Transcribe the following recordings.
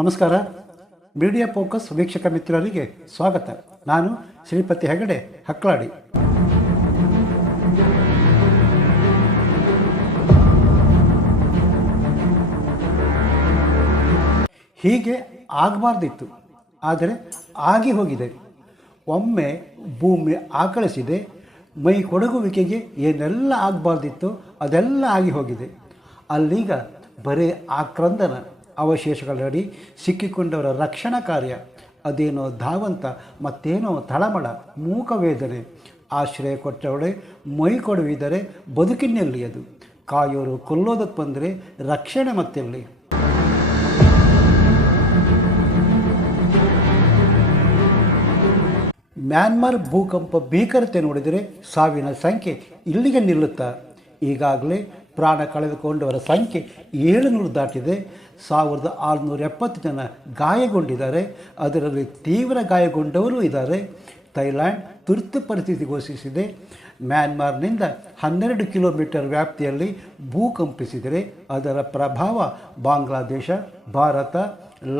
ನಮಸ್ಕಾರ. Media focus ವೀಕ್ಷಕ ಮಿತ್ರರಿಗೆ ಸ್ವಾಗತ. ನಾನು ಶ್ರೀಪತಿ ಹೆಗಡೆ ಹಕ್ಲಾಡಿ. ಹೀಗೆ ಆಗಬಾರ್ದಿತ್ತು, ಆದರೆ ಆಗಿ ಹೋಗಿದೆ. ಒಮ್ಮೆ ಭೂಮಿ ಆಕಳಿಸಿದೆ. ಮೈ ಕೊಡಗುವಿಕೆಗೆ ಏನೆಲ್ಲ ಆಗಬಾರ್ದಿತ್ತು ಅದೆಲ್ಲ ಆಗಿ ಹೋಗಿದೆ. ಅಲ್ಲೀಗ ಬರೀ ಆಕ್ರಂದನ ಅವಶೇಷಗಳಡಿ ಸಿಕ್ಕಿಕೊಂಡವರ ರಕ್ಷಣಾ ಕಾರ್ಯ. ಅದೇನೋ ಧಾವಂತ, ಮತ್ತೇನೋ ತಳಮಳ, ಮೂಕವೇದನೆ. ಆಶ್ರಯ ಕೊಟ್ಟವಳೆ ಮೈ ಕೊಡುವಿದರೆ ಬದುಕಿನಲ್ಲಿ ಅದು. ಕಾಯೋರು ಕೊಲ್ಲೋದಕ್ಕೆ ಬಂದರೆ ರಕ್ಷಣೆ ಮತ್ತೆಲ್ಲಿ? ಮ್ಯಾನ್ಮಾರ್ ಭೂಕಂಪ ಭೀಕರತೆ ನೋಡಿದರೆ ಸಾವಿನ ಸಂಖ್ಯೆ ಇಲ್ಲಿಗೆ ನಿಲ್ಲುತ್ತಾ? ಈಗಾಗಲೇ ಪ್ರಾಣ ಕಳೆದುಕೊಂಡವರ ಸಂಖ್ಯೆ 700 ದಾಟಿದೆ. 1670 ಜನ ಗಾಯಗೊಂಡಿದ್ದಾರೆ. ಅದರಲ್ಲಿ ತೀವ್ರ ಗಾಯಗೊಂಡವರು ಇದ್ದಾರೆ. ಥೈಲ್ಯಾಂಡ್ ತುರ್ತು ಪರಿಸ್ಥಿತಿ ಘೋಷಿಸಿದೆ. ಮ್ಯಾನ್ಮಾರ್ನಿಂದ 12 ಕಿಲೋಮೀಟರ್ ವ್ಯಾಪ್ತಿಯಲ್ಲಿ ಭೂಕಂಪಿಸಿದರೆ ಅದರ ಪ್ರಭಾವ Bangladesh, Bharat,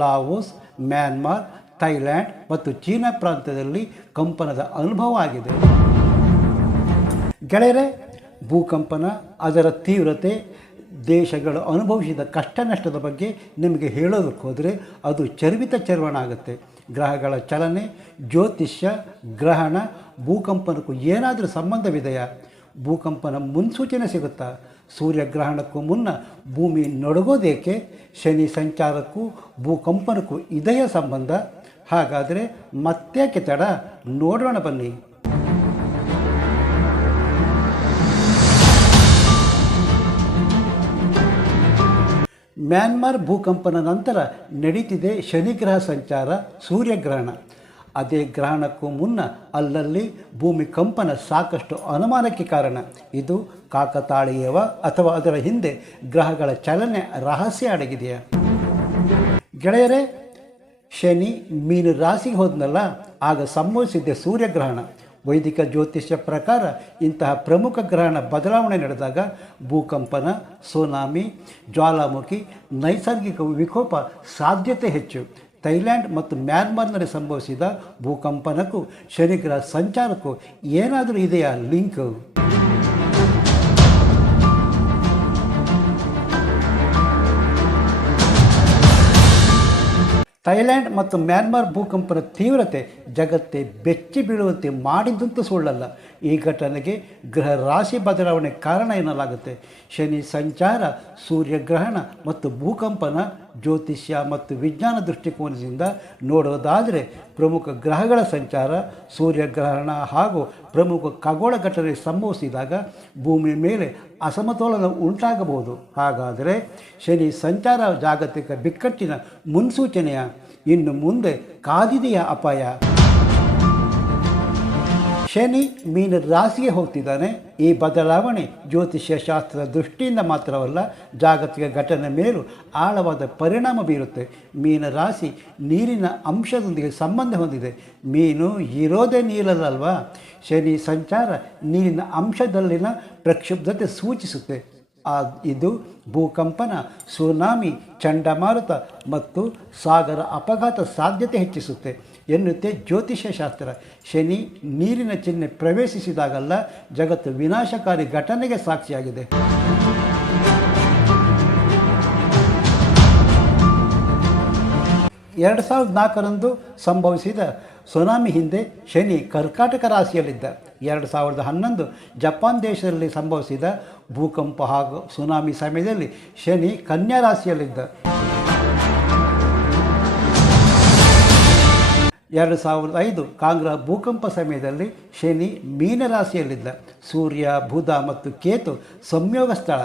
Laos, Myanmar, Thailand ಮತ್ತು ಚೀನಾ ಪ್ರಾಂತ್ಯದಲ್ಲಿ ಕಂಪನದ ಅನುಭವ ಆಗಿದೆ. ಗೆಳೆಯರೇ, ಭೂಕಂಪನ, ಅದರ ತೀವ್ರತೆ, ದೇಶಗಳು ಅನುಭವಿಸಿದ ಕಷ್ಟ ನಷ್ಟದ ಬಗ್ಗೆ ನಿಮಗೆ ಹೇಳೋದಕ್ಕೆ ಹೋದರೆ ಅದು ಚರ್ವಣ ಆಗುತ್ತೆ. ಗ್ರಹಗಳ ಚಲನೆ, ಜ್ಯೋತಿಷ್ಯ, ಗ್ರಹಣ, ಭೂಕಂಪನಕ್ಕೂ ಏನಾದರೂ ಸಂಬಂಧವಿದೆಯಾ? ಭೂಕಂಪನ ಮುನ್ಸೂಚನೆ ಸಿಗುತ್ತಾ? ಸೂರ್ಯಗ್ರಹಣಕ್ಕೂ ಮುನ್ನ ಭೂಮಿ ನಡುಗೋದೇಕೆ? ಶನಿ ಸಂಚಾರಕ್ಕೂ ಭೂಕಂಪನಕ್ಕೂ ಇದೆಯಾ ಸಂಬಂಧ? ಹಾಗಾದರೆ ಮತ್ತೇಕೆ ತಡ? ನೋಡೋಣ ಬನ್ನಿ. ಮ್ಯಾನ್ಮಾರ್ ಭೂಕಂಪನ ನಂತರ ನಡೀತಿದೆ ಶನಿಗ್ರಹ ಸಂಚಾರ, ಸೂರ್ಯಗ್ರಹಣ. ಅದೇ ಗ್ರಹಣಕ್ಕೂ ಮುನ್ನ ಅಲ್ಲಲ್ಲಿ ಭೂಮಿ ಕಂಪನ ಸಾಕಷ್ಟು ಅನುಮಾನಕ್ಕೆ ಕಾರಣ. ಇದು ಕಾಕತಾಳೀಯವ ಅಥವಾ ಅದರ ಹಿಂದೆ ಗ್ರಹಗಳ ಚಲನೆ ರಹಸ್ಯ ಅಡಗಿದೆಯಾ? ಗೆಳೆಯರೇ, ಶನಿ ಮೀನು ರಾಶಿಗೆ ಹೋದ್ನಲ್ಲ, ಆಗ ಸಂಭವಿಸಿದ್ದೆ ಸೂರ್ಯಗ್ರಹಣ. ವೈದಿಕ ಜ್ಯೋತಿಷ್ಯ ಪ್ರಕಾರ ಇಂತಹ ಪ್ರಮುಖ ಗ್ರಹಣ ಬದಲಾವಣೆ ನಡೆದಾಗ ಭೂಕಂಪನ, ಸುನಾಮಿ, ಜ್ವಾಲಾಮುಖಿ, ನೈಸರ್ಗಿಕ ವಿಕೋಪ ಸಾಧ್ಯತೆ ಹೆಚ್ಚು. ಥೈಲ್ಯಾಂಡ್ ಮತ್ತು ಮ್ಯಾನ್ಮಾರ್ನಲ್ಲಿ ಸಂಭವಿಸಿದ ಭೂಕಂಪನಕ್ಕೂ ಶನಿಗ್ರಹ ಸಂಚಾರಕ್ಕೂ ಏನಾದರೂ ಇದೆಯಾ ಲಿಂಕ್? ಥೈಲ್ಯಾಂಡ್ ಮತ್ತು ಮ್ಯಾನ್ಮಾರ್ ಭೂಕಂಪನ ತೀವ್ರತೆ ಜಗತ್ತೇ ಬೆಚ್ಚಿ ಬೀಳುವಂತೆ ಮಾಡಿದ್ದಂತೂ ಸುಳ್ಳಲ್ಲ. ಈ ಘಟನೆಗೆ ಗ್ರಹ ರಾಶಿ ಬದಲಾವಣೆ ಕಾರಣ ಎನ್ನಲಾಗುತ್ತೆ. ಶನಿ ಸಂಚಾರ, ಸೂರ್ಯಗ್ರಹಣ ಮತ್ತು ಭೂಕಂಪನ ಜ್ಯೋತಿಷ್ಯ ಮತ್ತು ವಿಜ್ಞಾನ ದೃಷ್ಟಿಕೋನದಿಂದ ನೋಡೋದಾದರೆ ಪ್ರಮುಖ ಗ್ರಹಗಳ ಸಂಚಾರ, ಸೂರ್ಯಗ್ರಹಣ ಹಾಗೂ ಪ್ರಮುಖ ಖಗೋಳ ಘಟನೆ ಸಂಭವಿಸಿದಾಗ ಭೂಮಿ ಮೇಲೆ ಅಸಮತೋಲನ ಉಂಟಾಗಬಹುದು. ಹಾಗಾದರೆ ಶನಿ ಸಂಚಾರ ಜಾಗತಿಕ ಬಿಕ್ಕಟ್ಟಿನ ಮುನ್ಸೂಚನೆಯ? ಇನ್ನು ಮುಂದೆ ಕಾದಿದೆಯಾ ಅಪಾಯ? ಶನಿ ಮೀನ ರಾಶಿಗೆ ಹೋಗ್ತಿದ್ದಾನೆ. ಈ ಬದಲಾವಣೆ ಜ್ಯೋತಿಷ್ಯ ಶಾಸ್ತ್ರದ ದೃಷ್ಟಿಯಿಂದ ಮಾತ್ರವಲ್ಲ, ಜಾಗತಿಕ ಘಟನೆ ಮೇಲೂ ಆಳವಾದ ಪರಿಣಾಮ ಬೀರುತ್ತೆ. ಮೀನ ರಾಶಿ ನೀರಿನ ಅಂಶದೊಂದಿಗೆ ಸಂಬಂಧ ಹೊಂದಿದೆ. ಮೀನು ಇರೋದೇ ನೀರಲ್ಲಲ್ವಾ? ಶನಿ ಸಂಚಾರ ನೀರಿನ ಅಂಶದಲ್ಲಿನ ಪ್ರಕ್ಷುಬ್ಧತೆ ಸೂಚಿಸುತ್ತೆ. ಇದು ಭೂಕಂಪನ, ಸುನಾಮಿ, ಚಂಡಮಾರುತ ಮತ್ತು ಸಾಗರ ಅಪಘಾತ ಸಾಧ್ಯತೆ ಹೆಚ್ಚಿಸುತ್ತೆ ಎನ್ನುತ್ತೆ ಜ್ಯೋತಿಷ್ಯ ಶಾಸ್ತ್ರ. ಶನಿ ನೀರಿನ ಚಿಹ್ನೆ ಪ್ರವೇಶಿಸಿದಾಗಲ್ಲ ಜಗತ್ತು ವಿನಾಶಕಾರಿ ಘಟನೆಗೆ ಸಾಕ್ಷಿಯಾಗಿದೆ. 2004 ಸಂಭವಿಸಿದ ಸುನಾಮಿ ಹಿಂದೆ ಶನಿ ಕರ್ಕಾಟಕ ರಾಶಿಯಲ್ಲಿದ್ದ. 2011 ಜಪಾನ್ ದೇಶದಲ್ಲಿ ಸಂಭವಿಸಿದ ಭೂಕಂಪ ಹಾಗೂ ಸುನಾಮಿ ಸಮಯದಲ್ಲಿ ಶನಿ ಕನ್ಯಾ ರಾಶಿಯಲ್ಲಿದ್ದ. 2005 ಕಾಂಗ್ರಾ ಭೂಕಂಪ ಸಮಯದಲ್ಲಿ ಶನಿ ಮೀನ ರಾಶಿಯಲ್ಲಿದ್ದ. ಸೂರ್ಯ, ಬುಧ ಮತ್ತು ಕೇತು ಸಂಯೋಗ ಸ್ಥಳ.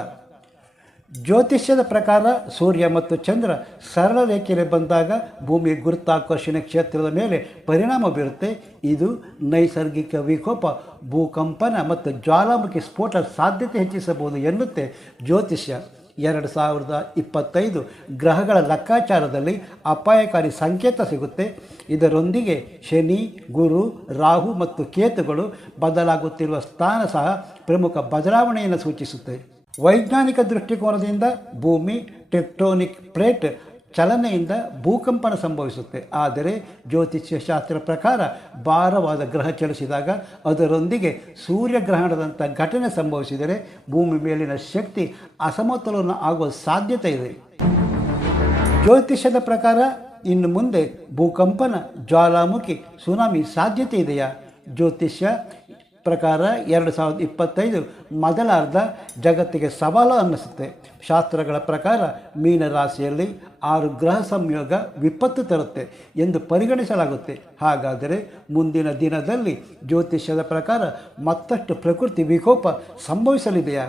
ಜ್ಯೋತಿಷ್ಯದ ಪ್ರಕಾರ ಸೂರ್ಯ ಮತ್ತು ಚಂದ್ರ ಸರಳ ರೇಖೆಯಲ್ಲಿ ಬಂದಾಗ ಭೂಮಿ ಗುರುತ್ವಾಕರ್ಷಣೆ ಕ್ಷೇತ್ರದ ಮೇಲೆ ಪರಿಣಾಮ ಬೀರುತ್ತೆ. ಇದು ನೈಸರ್ಗಿಕ ವಿಕೋಪ, ಭೂಕಂಪನ ಮತ್ತು ಜ್ವಾಲಾಮುಖಿ ಸ್ಫೋಟ ಸಾಧ್ಯತೆ ಹೆಚ್ಚಿಸಬಹುದು ಎನ್ನುತ್ತೆ ಜ್ಯೋತಿಷ್ಯ. 2025 ಗ್ರಹಗಳ ಲೆಕ್ಕಾಚಾರದಲ್ಲಿ ಅಪಾಯಕಾರಿ ಸಂಕೇತ ಸಿಗುತ್ತೆ. ಇದರೊಂದಿಗೆ ಶನಿ, ಗುರು, ರಾಹು ಮತ್ತು ಕೇತುಗಳು ಬದಲಾಗುತ್ತಿರುವ ಸ್ಥಾನ ಸಹ ಪ್ರಮುಖ ಬದಲಾವಣೆಯನ್ನು ಸೂಚಿಸುತ್ತೆ. ವೈಜ್ಞಾನಿಕ ದೃಷ್ಟಿಕೋನದಿಂದ ಭೂಮಿ ಟೆಕ್ಟೋನಿಕ್ ಪ್ಲೇಟ್ ಚಲನೆಯಿಂದ ಭೂಕಂಪನ ಸಂಭವಿಸುತ್ತೆ. ಆದರೆ ಜ್ಯೋತಿಷ್ಯ ಶಾಸ್ತ್ರ ಪ್ರಕಾರ ಭಾರವಾದ ಗ್ರಹ ಚಲಿಸಿದಾಗ ಅದರೊಂದಿಗೆ ಸೂರ್ಯಗ್ರಹಣದಂಥ ಘಟನೆ ಸಂಭವಿಸಿದರೆ ಭೂಮಿ ಮೇಲಿನ ಶಕ್ತಿ ಅಸಮತೋಲನ ಆಗುವ ಸಾಧ್ಯತೆ ಇದೆ. ಜ್ಯೋತಿಷ್ಯದ ಪ್ರಕಾರ ಇನ್ನು ಮುಂದೆ ಭೂಕಂಪನ, ಜ್ವಾಲಾಮುಖಿ, ಸುನಾಮಿ ಸಾಧ್ಯತೆ ಇದೆಯಾ? ಜ್ಯೋತಿಷ್ಯ ಪ್ರಕಾರ 2025 ಮೊದಲ ಅರ್ಧ ಜಗತ್ತಿಗೆ ಸವಾಲು ಅನ್ನಿಸುತ್ತೆ. ಶಾಸ್ತ್ರಗಳ ಪ್ರಕಾರ ಮೀನರಾಶಿಯಲ್ಲಿ 6 ಗ್ರಹ ಸಂಯೋಗ ವಿಪತ್ತು ತರುತ್ತೆ ಎಂದು ಪರಿಗಣಿಸಲಾಗುತ್ತೆ. ಹಾಗಾದರೆ ಮುಂದಿನ ದಿನದಲ್ಲಿ ಜ್ಯೋತಿಷ್ಯದ ಪ್ರಕಾರ ಮತ್ತಷ್ಟು ಪ್ರಕೃತಿ ವಿಕೋಪ ಸಂಭವಿಸಲಿದೆಯಾ?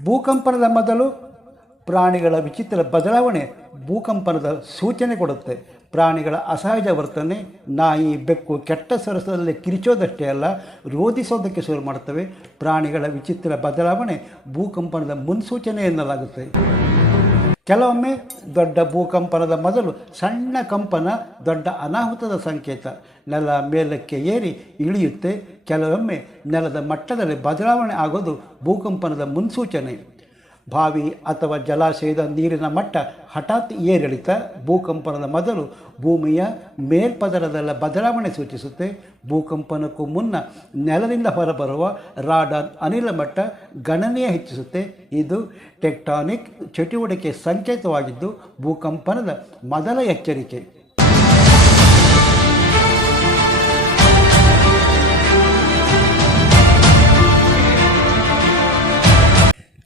ಭೂಕಂಪನದ ಮೊದಲು ಪ್ರಾಣಿಗಳ ವಿಚಿತ್ರ ಬದಲಾವಣೆ ಭೂಕಂಪನದ ಸೂಚನೆ ಕೊಡುತ್ತೆ. ಪ್ರಾಣಿಗಳ ಅಸಹಜ ವರ್ತನೆ, ನಾಯಿ, ಬೆಕ್ಕು ಕೆಟ್ಟ ಸರಸದಲ್ಲಿ ಕಿರಿಚೋದಷ್ಟೇ ಅಲ್ಲ, ರೋಧಿಸೋದಕ್ಕೆ ಶುರು ಮಾಡುತ್ತವೆ. ಪ್ರಾಣಿಗಳ ವಿಚಿತ್ರ ಬದಲಾವಣೆ ಭೂಕಂಪನದ ಮುನ್ಸೂಚನೆ ಎನ್ನಲಾಗುತ್ತೆ. ಕೆಲವೊಮ್ಮೆ ದೊಡ್ಡ ಭೂಕಂಪನದ ಮೊದಲು ಸಣ್ಣ ಕಂಪನ ದೊಡ್ಡ ಅನಾಹುತದ ಸಂಕೇತ. ನೆಲ ಮೇಲಕ್ಕೆ ಏರಿ ಇಳಿಯುತ್ತೆ. ಕೆಲವೊಮ್ಮೆ ನೆಲದ ಮಟ್ಟದಲ್ಲಿ ಬದಲಾವಣೆ ಆಗೋದು ಭೂಕಂಪನದ ಮುನ್ಸೂಚನೆ. ಬಾವಿ ಅಥವಾ ಜಲಾಶಯದ ನೀರಿನ ಮಟ್ಟ ಹಠಾತ್ ಏರಿಳಿತ ಭೂಕಂಪನದ ಮೊದಲು ಭೂಮಿಯ ಮೇಲ್ಪದರದಲ್ಲ ಬದಲಾವಣೆ ಸೂಚಿಸುತ್ತೆ. ಭೂಕಂಪನಕ್ಕೂ ಮುನ್ನ ನೆಲದಿಂದ ಹೊರಬರುವ ರಾಡಾನ್ ಅನಿಲ ಮಟ್ಟ ಗಣನೀಯ ಹೆಚ್ಚಿಸುತ್ತೆ. ಇದು ಟೆಕ್ಟಾನಿಕ್ ಚಟುವಟಿಕೆ ಸಂಕೇತವಾಗಿದ್ದು ಭೂಕಂಪನದ ಮೊದಲ ಎಚ್ಚರಿಕೆ.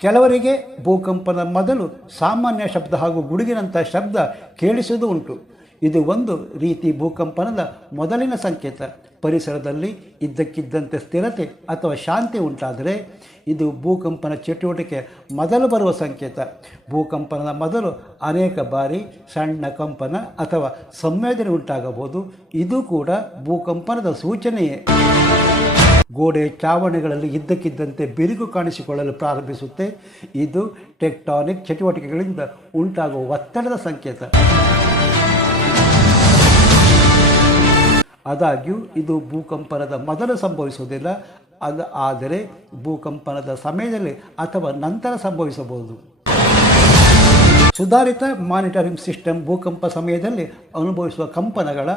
ಕೆಲವರಿಗೆ ಭೂಕಂಪನ ಮೊದಲು ಸಾಮಾನ್ಯ ಶಬ್ದ ಹಾಗೂ ಗುಡುಗಿನಂಥ ಶಬ್ದ ಕೇಳಿಸುವುದು ಉಂಟು. ಇದು ಒಂದು ರೀತಿ ಭೂಕಂಪನದ ಮೊದಲಿನ ಸಂಕೇತ. ಪರಿಸರದಲ್ಲಿ ಇದ್ದಕ್ಕಿದ್ದಂತೆ ಸ್ಥಿರತೆ ಅಥವಾ ಶಾಂತಿ ಉಂಟಾದರೆ ಇದು ಭೂಕಂಪನ ಚಟುವಟಿಕೆ ಮೊದಲು ಬರುವ ಸಂಕೇತ. ಭೂಕಂಪನದ ಮೊದಲು ಅನೇಕ ಬಾರಿ ಸಣ್ಣ ಕಂಪನ ಅಥವಾ ಸಂವೇದನೆ ಉಂಟಾಗಬಹುದು. ಇದು ಕೂಡ ಭೂಕಂಪನದ ಸೂಚನೆಯೇ. ಗೋಡೆ ಚಾವಣಿಗಳಲ್ಲಿ ಇದ್ದಕ್ಕಿದ್ದಂತೆ ಬಿರುಕು ಕಾಣಿಸಿಕೊಳ್ಳಲು ಪ್ರಾರಂಭಿಸುತ್ತೆ. ಇದು ಟೆಕ್ಟಾನಿಕ್ ಚಟುವಟಿಕೆಗಳಿಂದ ಉಂಟಾಗುವ ಒತ್ತಡದ ಸಂಕೇತ. ಆದಾಗ್ಯೂ ಇದು ಭೂಕಂಪನದ ಮೊದಲು ಸಂಭವಿಸುವುದಿಲ್ಲ, ಆದರೆ ಭೂಕಂಪನದ ಸಮಯದಲ್ಲಿ ಅಥವಾ ನಂತರ ಸಂಭವಿಸಬಹುದು. ಸುಧಾರಿತ ಮಾನಿಟರಿಂಗ್ ಸಿಸ್ಟಮ್ ಭೂಕಂಪ ಸಮಯದಲ್ಲಿ ಅನುಭವಿಸುವ ಕಂಪನಗಳ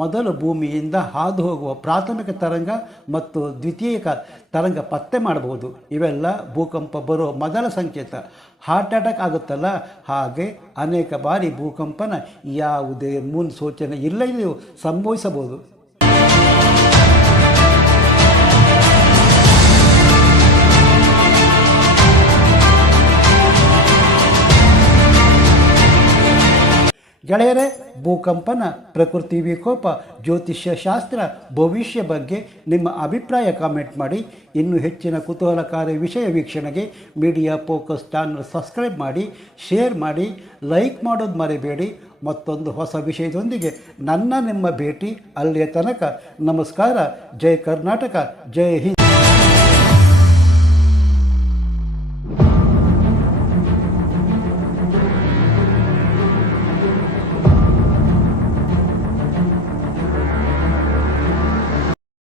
ಮೊದಲು ಭೂಮಿಯಿಂದ ಹಾದು ಹೋಗುವ ಪ್ರಾಥಮಿಕ ತರಂಗ ಮತ್ತು ದ್ವಿತೀಯಕ ತರಂಗ ಪತ್ತೆ ಮಾಡಬಹುದು. ಇವೆಲ್ಲ ಭೂಕಂಪ ಬರುವ ಮೊದಲ ಸಂಕೇತ. ಹಾರ್ಟ್ ಅಟ್ಯಾಕ್ ಆಗುತ್ತಲ್ಲ, ಹಾಗೆ ಅನೇಕ ಬಾರಿ ಭೂಕಂಪನ ಯಾವುದೇ ಮುನ್ಸೂಚನೆ ಇಲ್ಲದೆಯೂ ಸಂಭವಿಸಬಹುದು. ಗೆಳೆಯರೇ, ಭೂಕಂಪನ, ಪ್ರಕೃತಿ ವಿಕೋಪ, ಜ್ಯೋತಿಷ್ಯ ಶಾಸ್ತ್ರ, ಭವಿಷ್ಯ ಬಗ್ಗೆ ನಿಮ್ಮ ಅಭಿಪ್ರಾಯ ಕಾಮೆಂಟ್ ಮಾಡಿ. ಇನ್ನೂ ಹೆಚ್ಚಿನ ಕುತೂಹಲಕಾರಿ ವಿಷಯ ವೀಕ್ಷಣೆಗೆ ಮೀಡಿಯಾ ಫೋಕಸ್ ಚಾನಲ್ ಸಬ್ಸ್ಕ್ರೈಬ್ ಮಾಡಿ, ಶೇರ್ ಮಾಡಿ, ಲೈಕ್ ಮಾಡೋದು ಮರಿಬೇಡಿ. ಮತ್ತೊಂದು ಹೊಸ ವಿಷಯದೊಂದಿಗೆ ನಿಮ್ಮ ಭೇಟಿ. ಅಲ್ಲಿಯ ತನಕ ನಮಸ್ಕಾರ. ಜೈ ಕರ್ನಾಟಕ, ಜೈ ಹಿಂದ್.